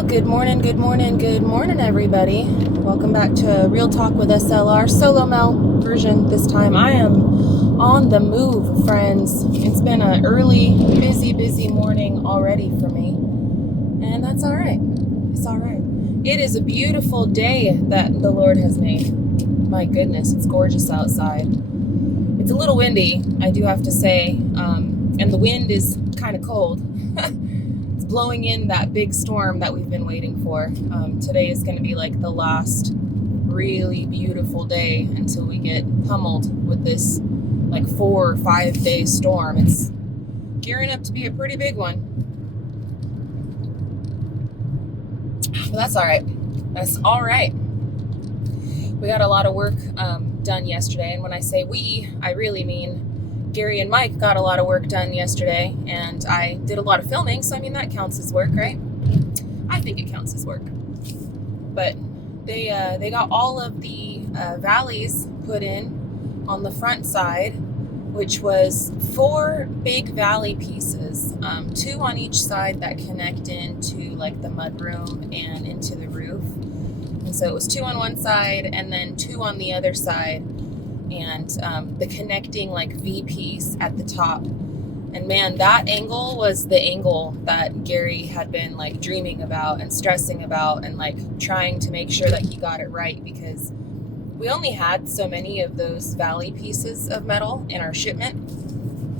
Well, good morning, everybody. Welcome back to Real Talk with SLR, Solo Mel version this time. I am on the move, friends. It's been an early, busy morning already for me, and that's all right. It's all right. It is a beautiful day that the Lord has made. My goodness, it's gorgeous outside. It's a little windy, I do have to say, and the wind is kind of cold. Blowing in that big storm that we've been waiting for. Today is going to be like the last really beautiful day until we get pummeled with this like 4 or 5 day storm. It's gearing up to be a pretty big one. But that's all right. That's all right. We got a lot of work done yesterday. And when I say we, I really mean Gary and Mike got a lot of work done yesterday, and I did a lot of filming, so I mean that counts as work, right? I think it counts as work. But they got all of the valleys put in on the front side, which was 4 big valley pieces, 2 on each side that connect into like the mudroom and into the roof. And so it was 2 on one side and then 2 on the other side. And the connecting like V piece at the top. And man, that angle was the angle that Gary had been like dreaming about and stressing about and like trying to make sure that he got it right, because we only had so many of those valley pieces of metal in our shipment.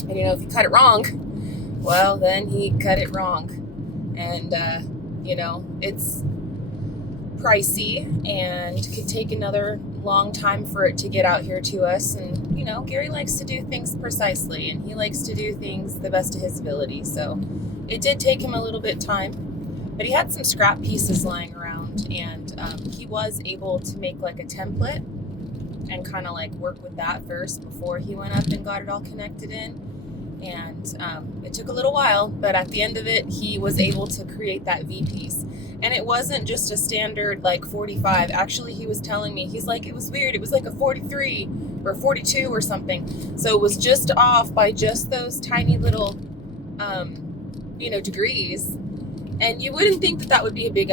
And you know, if you cut it wrong, well, then he cut it wrong. And you know, it's pricey and could take another long time for it to get out here to us. And you know, Gary likes to do things precisely, and he likes to do things the best of his ability, so it did take him a little bit time, but he had some scrap pieces lying around, and he was able to make like a template and kind of like work with that first before he went up and got it all connected in. And it took a little while, but at the end of it, he was able to create that V piece. And it wasn't just a standard like 45. Actually, he was telling me, he's like, it was weird. It was like a 43 or 42 or something. So it was just off by just those tiny little, degrees. And you wouldn't think that would be a big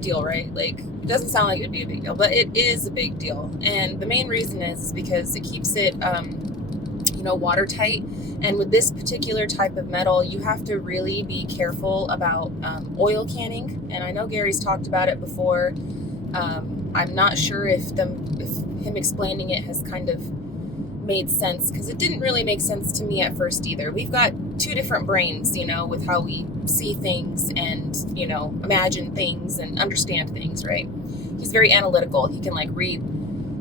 deal, right? Like, it doesn't sound like it'd be a big deal, but it is a big deal. And the main reason is because it keeps it, watertight. And with this particular type of metal, you have to really be careful about oil canning. And I know Gary's talked about it before. I'm not sure if him explaining it has kind of made sense, because it didn't really make sense to me at first either. We've got 2 different brains, with how we see things and, imagine things and understand things, right? He's very analytical. He can like read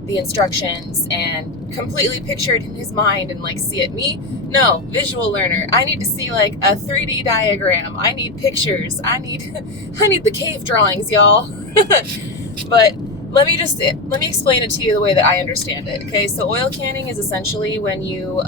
the instructions and completely picture it in his mind and like see it. Me, no, visual learner. I need to see like a 3D diagram. I need pictures. I need the cave drawings, y'all. But let me explain it to you the way that I understand it. Okay, so oil canning is essentially when you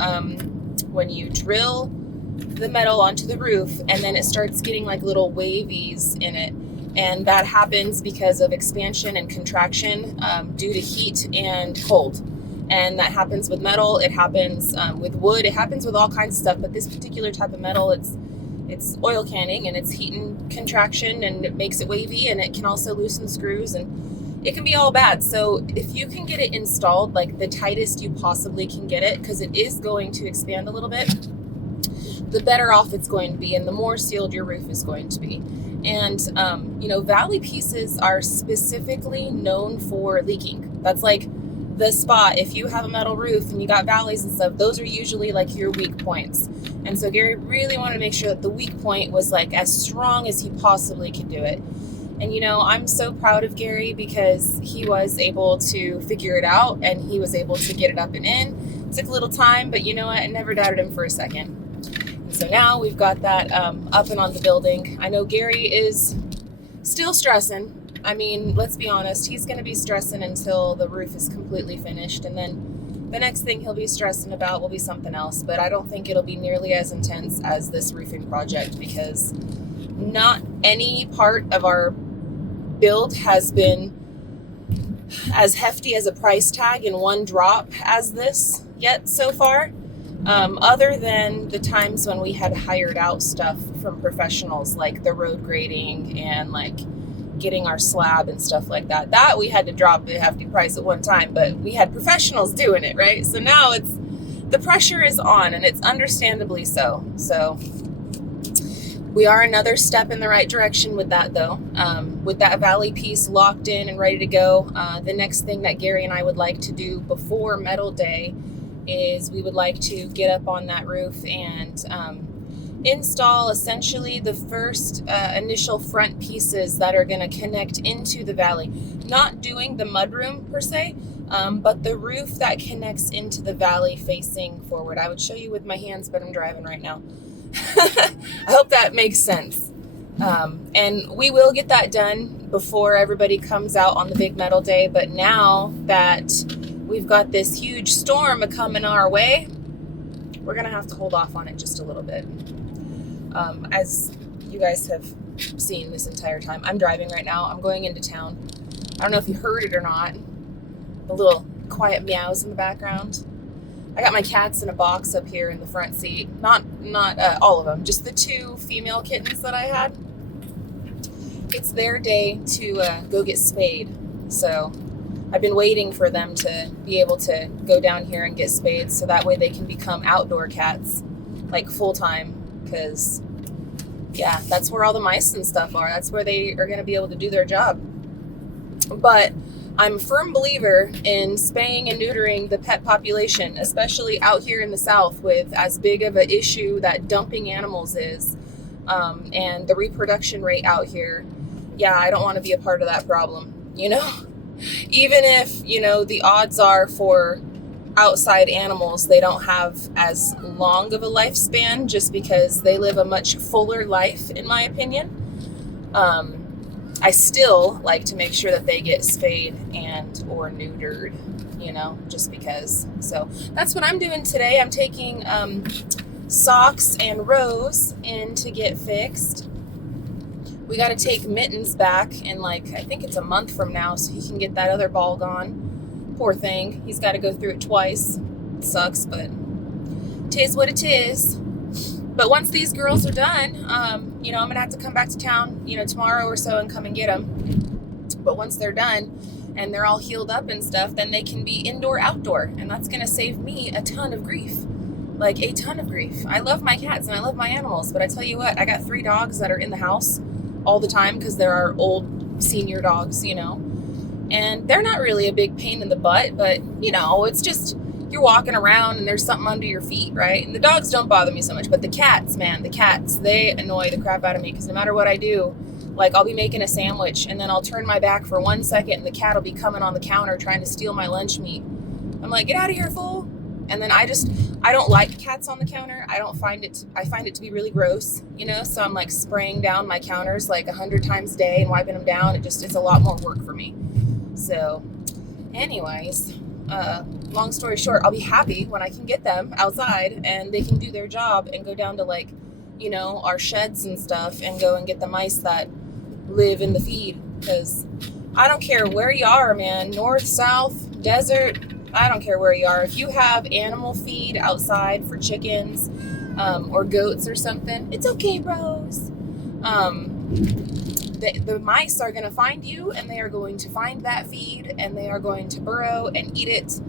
drill the metal onto the roof, and then it starts getting like little wavies in it. And that happens because of expansion and contraction due to heat and cold. And that happens with metal. It happens with wood. It happens with all kinds of stuff. But this particular type of metal, it's oil canning, and it's heat and contraction, and it makes it wavy, and it can also loosen screws, and it can be all bad. So if you can get it installed like the tightest you possibly can get it, because it is going to expand a little bit, the better off it's going to be, and the more sealed your roof is going to be. And, valley pieces are specifically known for leaking. That's like the spot. If you have a metal roof and you got valleys and stuff, those are usually like your weak points. And so Gary really wanted to make sure that the weak point was like as strong as he possibly could do it. And, I'm so proud of Gary, because he was able to figure it out, and he was able to get it up and in. It took a little time, but you know what? I never doubted him for a second. So now we've got that up and on the building. I know Gary is still stressing. I mean, let's be honest, he's going to be stressing until the roof is completely finished. And then the next thing he'll be stressing about will be something else. But I don't think it'll be nearly as intense as this roofing project, because not any part of our build has been as hefty as a price tag in one drop as this yet so far. Other than the times when we had hired out stuff from professionals, like the road grading and like getting our slab and stuff like that. That we had to drop a hefty price at one time, but we had professionals doing it, right? So now the pressure is on, and it's understandably so. So we are another step in the right direction with that, though. With that valley piece locked in and ready to go, the next thing that Gary and I would like to do before Metal Day is we would like to get up on that roof and install essentially the first initial front pieces that are going to connect into the valley. Not doing the mudroom per se, but the roof that connects into the valley facing forward. I would show you with my hands, but I'm driving right now. I hope that makes sense. And we will get that done before everybody comes out on the big Metal Day. But now that we've got this huge storm coming our way, we're going to have to hold off on it just a little bit. As you guys have seen this entire time, I'm driving right now. I'm going into town. I don't know if you heard it or not. The little quiet meows in the background. I got my cats in a box up here in the front seat. Not all of them, just the 2 female kittens that I had. It's their day to go get spayed. So I've been waiting for them to be able to go down here and get spayed, so that way they can become outdoor cats, like full time. Because, yeah, that's where all the mice and stuff are. That's where they are going to be able to do their job. But I'm a firm believer in spaying and neutering the pet population, especially out here in the South with as big of an issue that dumping animals is, and the reproduction rate out here. Yeah, I don't want to be a part of that problem, you know? Even if, you know, the odds are for outside animals, they don't have as long of a lifespan just because they live a much fuller life, in my opinion. I still like to make sure that they get spayed and or neutered, you know, just because. So that's what I'm doing today. I'm taking Socks and Rose in to get fixed. We got to take Mittens back in, like, I think it's a month from now, so he can get that other ball gone. Poor thing. He's got to go through it twice. It sucks, but 'tis what it is. But once these girls are done, you know, I'm going to have to come back to town, you know, tomorrow or so and come and get them. But once they're done and they're all healed up and stuff, then they can be indoor, outdoor. And that's going to save me a ton of grief. Like, a ton of grief. I love my cats and I love my animals. But I tell you what, I got 3 dogs that are in the house all the time because they're our old senior dogs, you know. And they're not really a big pain in the butt, but, you know, it's just... you're walking around and there's something under your feet, right? And the dogs don't bother me so much, but the cats, man, they annoy the crap out of me because no matter what I do, like, I'll be making a sandwich and then I'll turn my back for 1 second and the cat will be coming on the counter trying to steal my lunch meat. I'm like, get out of here, fool. And then I don't like cats on the counter. I find it to be really gross, you know? So I'm like spraying down my counters like 100 times a day and wiping them down. It's a lot more work for me. So anyways, long story short, I'll be happy when I can get them outside and they can do their job and go down to, like, you know, our sheds and stuff and go and get the mice that live in the feed. Because I don't care where you are, man, north, south, desert, I don't care where you are. If you have animal feed outside for chickens or goats or something, it's okay, Rose. The mice are going to find you and they are going to find that feed and they are going to burrow and eat it.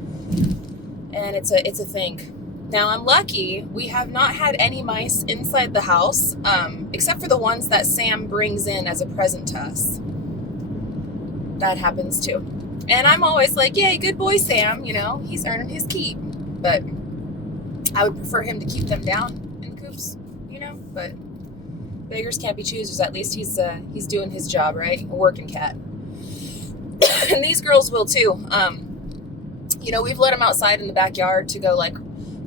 And it's a thing. Now, I'm lucky we have not had any mice inside the house, except for the ones that Sam brings in as a present to us. That happens too. And I'm always like, yay, good boy, Sam. You know, he's earning his keep. But I would prefer him to keep them down in the coops, you know. But beggars can't be choosers. At least he's doing his job, right? A working cat. And these girls will too. You know, we've let them outside in the backyard to go, like,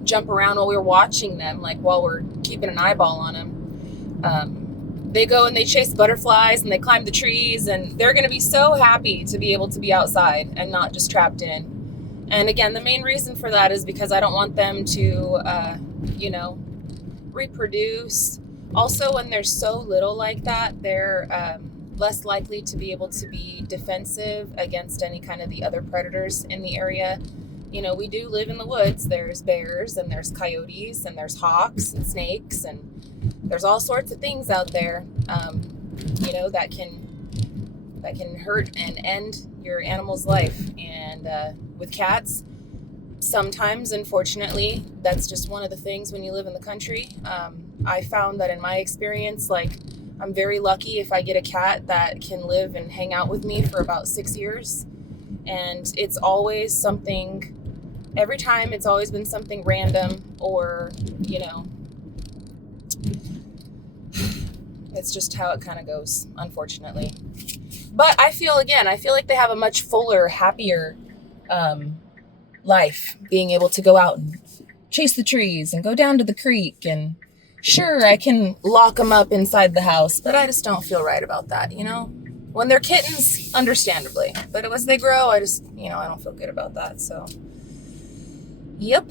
jump around while we're watching them, like, while we're keeping an eyeball on them. They go and they chase butterflies and they climb the trees, and they're going to be so happy to be able to be outside and not just trapped in. And again, the main reason for that is because I don't want them to, you know, reproduce. Also, when they're so little like that, they're less likely to be able to be defensive against any kind of the other predators in the area. You know, we do live in the woods. There's bears and there's coyotes and there's hawks and snakes and there's all sorts of things out there, you know, that can that can hurt and end your animal's life. And with cats, sometimes, unfortunately, that's just one of the things when you live in the country. I found that in my experience, like, I'm very lucky if I get a cat that can live and hang out with me for about 6 years. And it's always something, every time it's always been something random, or, you know, it's just how it kind of goes, unfortunately. But I feel like they have a much fuller, happier life, being able to go out and chase the trees and go down to the creek. And sure, I can lock them up inside the house, but I just don't feel right about that, you know? When they're kittens, understandably. But as they grow, I just, I don't feel good about that. So, yep.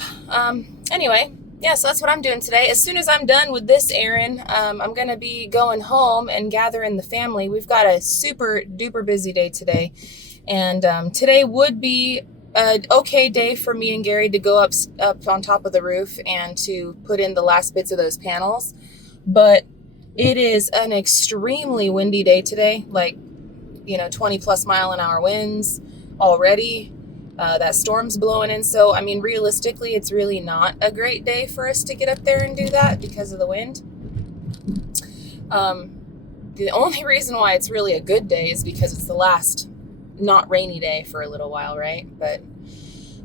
Anyway, yeah, so that's what I'm doing today. As soon as I'm done with this errand, I'm going to be going home and gathering the family. We've got a super duper busy day today. And today would be an okay day for me and Gary to go up on top of the roof and to put in the last bits of those panels. But it is an extremely windy day today, like, 20 plus mile an hour winds already. That storm's blowing in. So, I mean, realistically, it's really not a great day for us to get up there and do that because of the wind. The only reason why it's really a good day is because it's the last not rainy day for a little while, right? But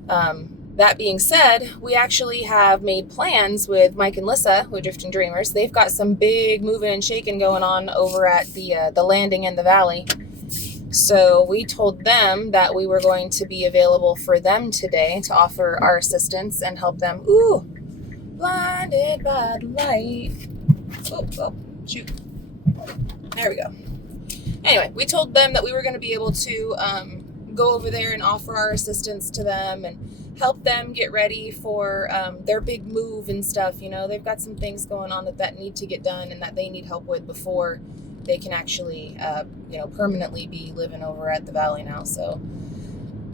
that being said, we actually have made plans with Mike and Lissa with Drifting Dreamers. They've got some big moving and shaking going on over at the landing in the valley. So we told them that we were going to be available for them today to offer our assistance and help them. Ooh, blinded by the light. Oh, shoot. There we go. Anyway, we told them that we were going to be able to go over there and offer our assistance to them and help them get ready for their big move and stuff. They've got some things going on that need to get done and that they need help with before they can actually, permanently be living over at the valley now. So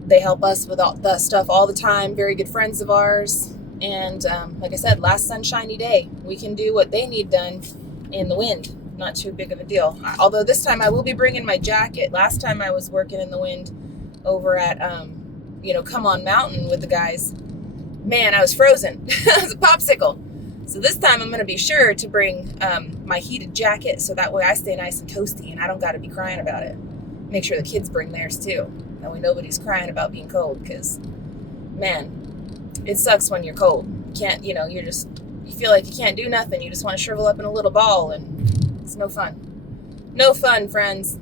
they help us with all the stuff all the time. Very good friends of ours. And like I said, last sunshiny day, we can do what they need done in the wind. Not too big of a deal. Although this time I will be bringing my jacket. Last time I was working in the wind over at, Come On Mountain with the guys. Man, I was frozen. I was a popsicle. So this time I'm going to be sure to bring my heated jacket so that way I stay nice and toasty and I don't got to be crying about it. Make sure the kids bring theirs too. That way nobody's crying about being cold, because, man, it sucks when you're cold. You can't, you feel like you can't do nothing. You just want to shrivel up in a little ball, and it's no fun. No fun, friends.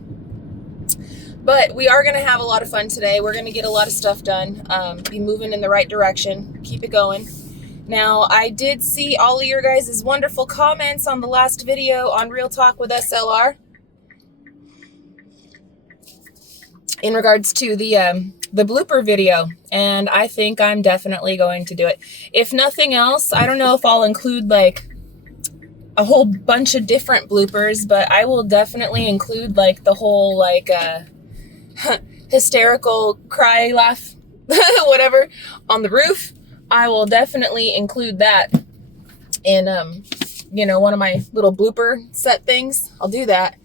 But we are going to have a lot of fun today. We're going to get a lot of stuff done, be moving in the right direction, keep it going. Now, I did see all of your guys' wonderful comments on the last video on Real Talk with SLR in regards to the blooper video, and I think I'm definitely going to do it. If nothing else, I don't know if I'll include like a whole bunch of different bloopers, but I will definitely include like the whole like hysterical cry, laugh, whatever on the roof. I will definitely include that in, one of my little blooper set things. I'll do that.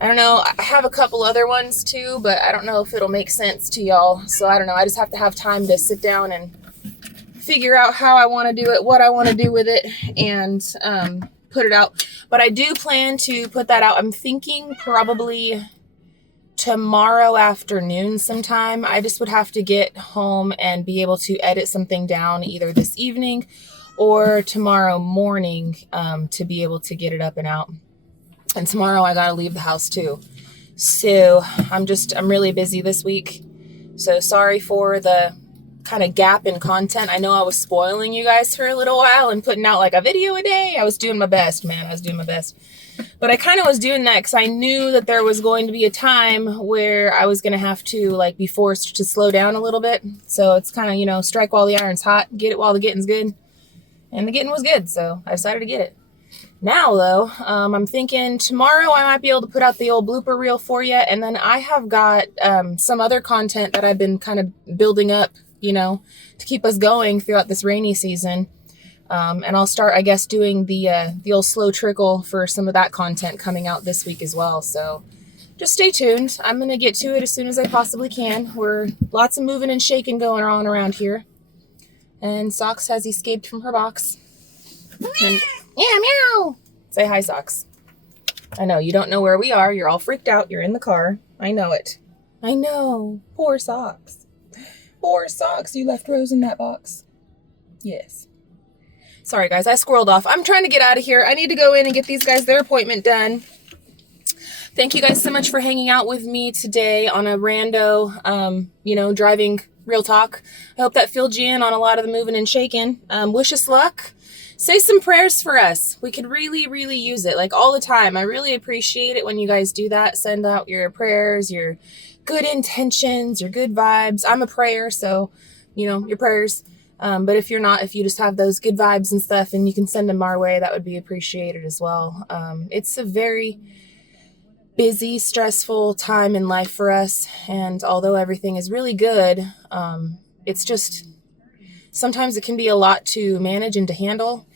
I don't know. I have a couple other ones too, but I don't know if it'll make sense to y'all. So I don't know. I just have to have time to sit down and figure out how I want to do it, what I want to do with it, and put it out. But I do plan to put that out. I'm thinking probably tomorrow afternoon sometime. I just would have to get home and be able to edit something down either this evening or tomorrow morning to be able to get it up and out. And tomorrow I gotta leave the house too. So I'm really busy this week. So sorry for the kind of gap in content. I know I was spoiling you guys for a little while and putting out like a video a day. I was doing my best, man. I was doing my best. But I kind of was doing that because I knew that there was going to be a time where I was going to have to like be forced to slow down a little bit. So it's kind of, strike while the iron's hot, get it while the getting's good. And the getting was good, so I decided to get it. Now, though, I'm thinking tomorrow I might be able to put out the old blooper reel for you. And then I have got some other content that I've been kind of building up, to keep us going throughout this rainy season. And I'll start, I guess, doing the old slow trickle for some of that content coming out this week as well. So just stay tuned. I'm going to get to it as soon as I possibly can. We're lots of moving and shaking going on around here. And Socks has escaped from her box. And, yeah, meow. Say hi, Socks. I know, you don't know where we are. You're all freaked out. You're in the car. I know it. I know. Poor Socks. Poor Socks. You left Rose in that box. Yes. Sorry, guys. I squirreled off. I'm trying to get out of here. I need to go in and get these guys their appointment done. Thank you guys so much for hanging out with me today on a rando, driving real talk. I hope that filled you in on a lot of the moving and shaking. Wish us luck. Say some prayers for us. We could really, really use it, like all the time. I really appreciate it when you guys do that. Send out your prayers, your good intentions, your good vibes. I'm a prayer, so, your prayers. But if you're not, if you just have those good vibes and stuff and you can send them our way, that would be appreciated as well. It's a very busy, stressful time in life for us. And although everything is really good, it's just, sometimes it can be a lot to manage and to handle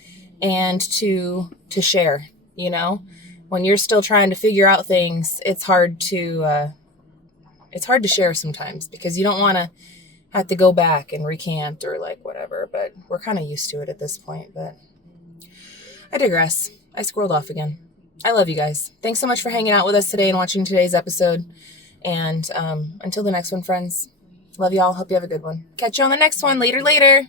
and to share, when you're still trying to figure out things, it's hard to share sometimes because you don't want to have to go back and recant or like whatever, but we're kind of used to it at this point. But I digress. I squirreled off again. I love you guys. Thanks so much for hanging out with us today and watching today's episode. And until the next one, friends, love y'all. Hope you have a good one. Catch you on the next one. Later.